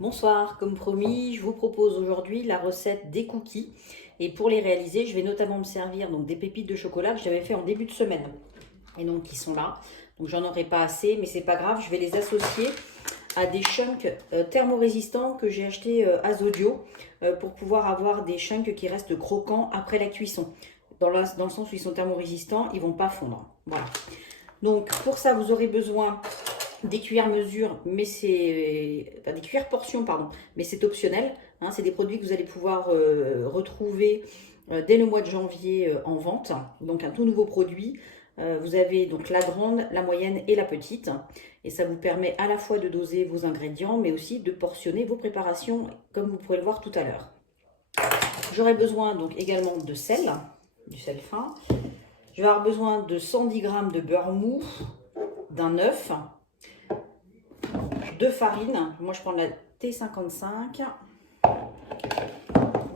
Bonsoir, comme promis, je vous propose aujourd'hui la recette des cookies. Et pour les réaliser, je vais notamment me servir donc des pépites de chocolat que j'avais fait en début de semaine. Et donc qui sont là. Donc j'en aurai pas assez, mais c'est pas grave, je vais les associer à des chunks thermorésistants que j'ai achetés à Zodio pour pouvoir avoir des chunks qui restent croquants après la cuisson. Dans le sens où ils sont thermorésistants, ils vont pas fondre. Voilà. Donc pour ça, vous aurez besoin des cuillères mesure, mais c'est enfin, des cuillères portions, pardon, mais c'est optionnel. Hein, c'est des produits que vous allez pouvoir retrouver dès le mois de janvier en vente. Donc un tout nouveau produit. Vous avez donc la grande, la moyenne et la petite. Et ça vous permet à la fois de doser vos ingrédients, mais aussi de portionner vos préparations, comme vous pourrez le voir tout à l'heure. J'aurai besoin donc également de sel, du sel fin. Je vais avoir besoin de 110 g de beurre mou, d'un œuf, de farine. Moi, je prends la T55.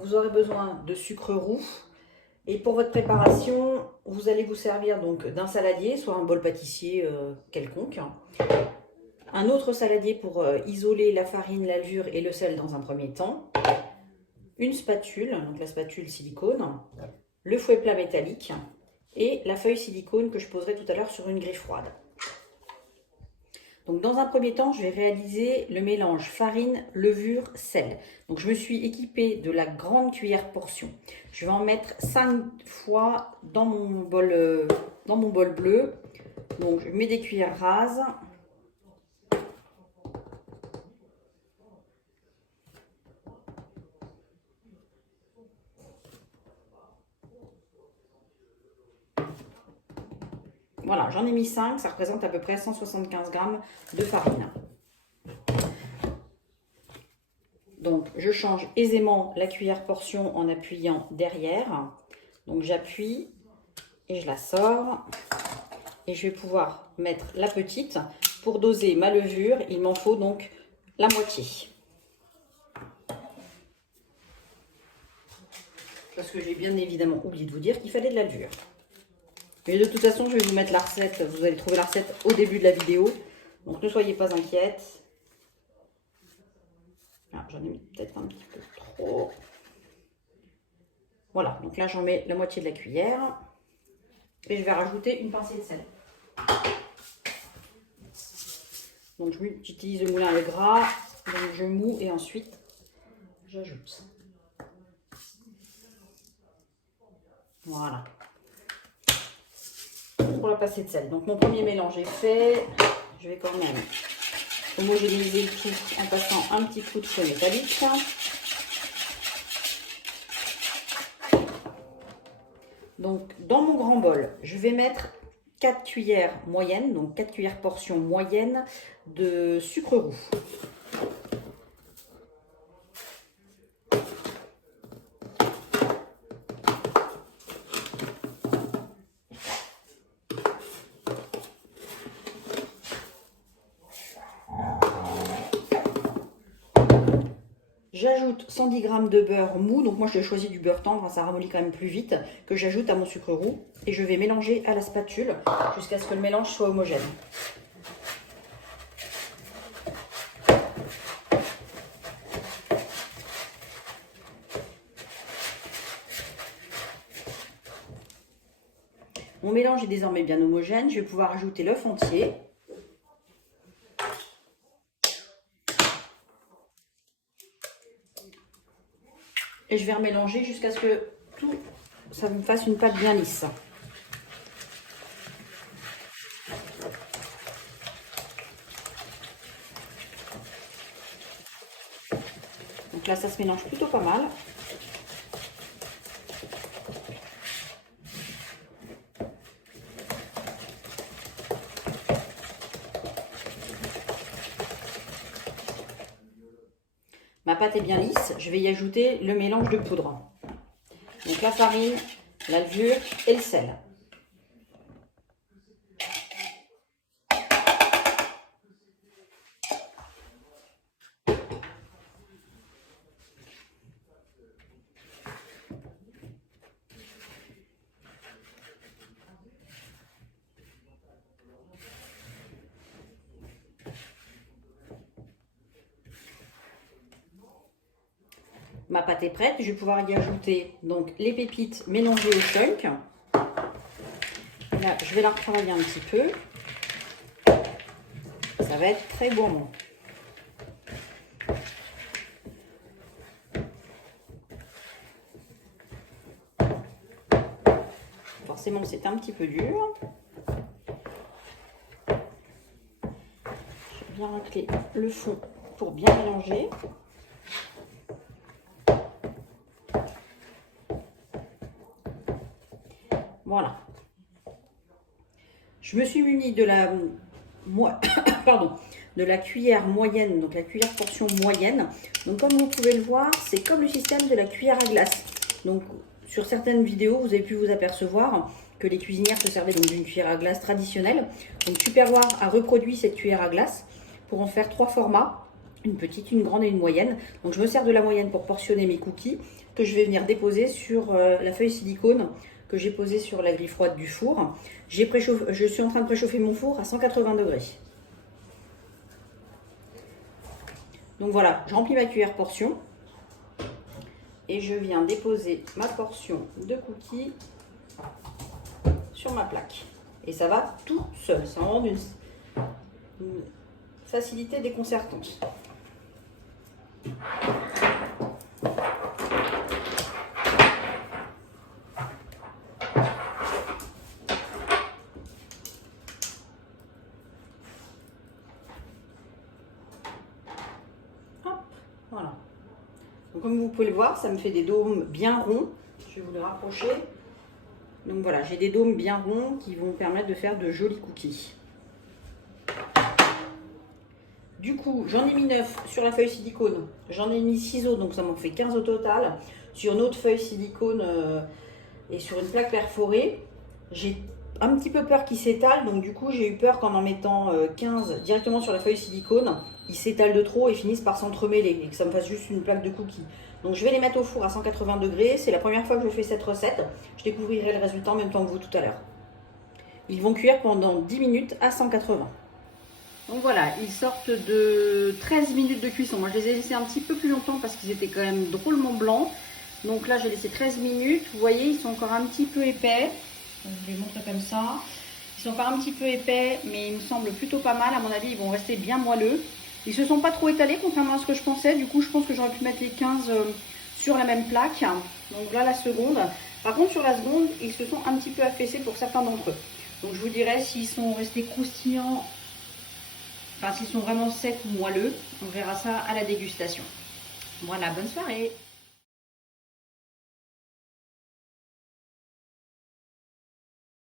Vous aurez besoin de sucre roux. Et pour votre préparation, vous allez vous servir donc d'un saladier, soit un bol pâtissier quelconque. Un autre saladier pour isoler la farine, la levure et le sel dans un premier temps. Une spatule, donc la spatule silicone. Le fouet plat métallique. Et la feuille silicone que je poserai tout à l'heure sur une grille froide. Donc dans un premier temps, je vais réaliser le mélange farine, levure, sel. Donc je me suis équipée de la grande cuillère portion. Je vais en mettre 5 fois dans mon bol bleu. Donc je mets des cuillères rases. Voilà, j'en ai mis 5, ça représente à peu près 175 g de farine. Donc je change aisément la cuillère portion en appuyant derrière. Donc j'appuie et je la sors. Et je vais pouvoir mettre la petite. Pour doser ma levure, il m'en faut donc la moitié. Parce que j'ai bien évidemment oublié de vous dire qu'il fallait de la levure. Mais de toute façon, je vais vous mettre la recette. Vous allez trouver la recette au début de la vidéo. Donc ne soyez pas inquiètes. Ah, j'en ai mis peut-être un petit peu trop. Voilà, donc là j'en mets la moitié de la cuillère. Et je vais rajouter une pincée de sel. Donc j'utilise le moulin à gras. Donc je moue et ensuite j'ajoute. Voilà. Pour la pincée de sel. Donc mon premier mélange est fait. Je vais quand même homogénéiser le tout en passant un petit coup de fouet métallique. Donc dans mon grand bol, je vais mettre 4 cuillères moyennes, donc 4 cuillères portions moyennes de sucre roux. J'ajoute 110 g de beurre mou, donc moi je choisis du beurre tendre, ça ramollit quand même plus vite, que j'ajoute à mon sucre roux. Et je vais mélanger à la spatule jusqu'à ce que le mélange soit homogène. Mon mélange est désormais bien homogène, je vais pouvoir ajouter l'œuf entier. Et je vais remélanger jusqu'à ce que tout ça me fasse une pâte bien lisse. Donc là, ça se mélange plutôt pas mal. Ma pâte est bien lisse, je vais y ajouter le mélange de poudre. Donc la farine, la levure et le sel. ma pâte est prête. Je vais pouvoir y ajouter donc les pépites mélangées au chunk. Là, je vais la retravailler un petit peu. Ça va être très gourmand. Forcément, c'est un petit peu dur. Je vais bien racler le fond pour bien mélanger. Voilà. Je me suis munie de la de la cuillère moyenne, donc la cuillère portion moyenne. Donc comme vous pouvez le voir, c'est comme le système de la cuillère à glace. Donc sur certaines vidéos, vous avez pu vous apercevoir que les cuisinières se servaient donc d'une cuillère à glace traditionnelle. Donc Tupperware a reproduit cette cuillère à glace pour en faire 3 formats, une petite, une grande et une moyenne. Donc je me sers de la moyenne pour portionner mes cookies que je vais venir déposer sur la feuille silicone que j'ai posée sur la grille froide du four. Je suis en train de préchauffer mon four à 180 degrés. Donc voilà, je remplis ma cuillère portion et je viens déposer ma portion de cookies sur ma plaque. Et ça va tout seul, ça rend une facilité déconcertante. Voilà. Donc, comme vous pouvez le voir, ça me fait des dômes bien ronds. Je vais vous les rapprocher. Donc voilà, j'ai des dômes bien ronds qui vont permettre de faire de jolis cookies. Du coup, j'en ai mis 9 sur la feuille silicone. J'en ai mis 6 autres, donc ça m'en fait 15 au total. Sur une autre feuille silicone et sur une plaque perforée. J'ai un petit peu peur qu'il s'étale, donc du coup j'ai eu peur qu'en mettant 15 directement sur la feuille silicone, ils s'étalent de trop et finissent par s'entremêler et que ça me fasse juste une plaque de cookies. Donc je vais les mettre au four à 180 degrés, c'est la première fois que je fais cette recette, je découvrirai le résultat en même temps que vous tout à l'heure. Ils vont cuire pendant 10 minutes à 180. Donc voilà, ils sortent de 13 minutes de cuisson. Moi je les ai laissés un petit peu plus longtemps parce qu'ils étaient quand même drôlement blancs. Donc là j'ai laissé 13 minutes, vous voyez ils sont encore un petit peu épais. Je vais les montrer comme ça. Ils sont encore un petit peu épais, mais ils me semblent plutôt pas mal. À mon avis, ils vont rester bien moelleux. Ils se sont pas trop étalés, contrairement à ce que je pensais. Du coup, je pense que j'aurais pu mettre les 15 sur la même plaque. Donc là, la seconde. Par contre, sur la seconde, ils se sont un petit peu affaissés pour certains d'entre eux. Donc je vous dirai s'ils sont restés croustillants, enfin s'ils sont vraiment secs ou moelleux. On verra ça à la dégustation. Voilà, bonne soirée.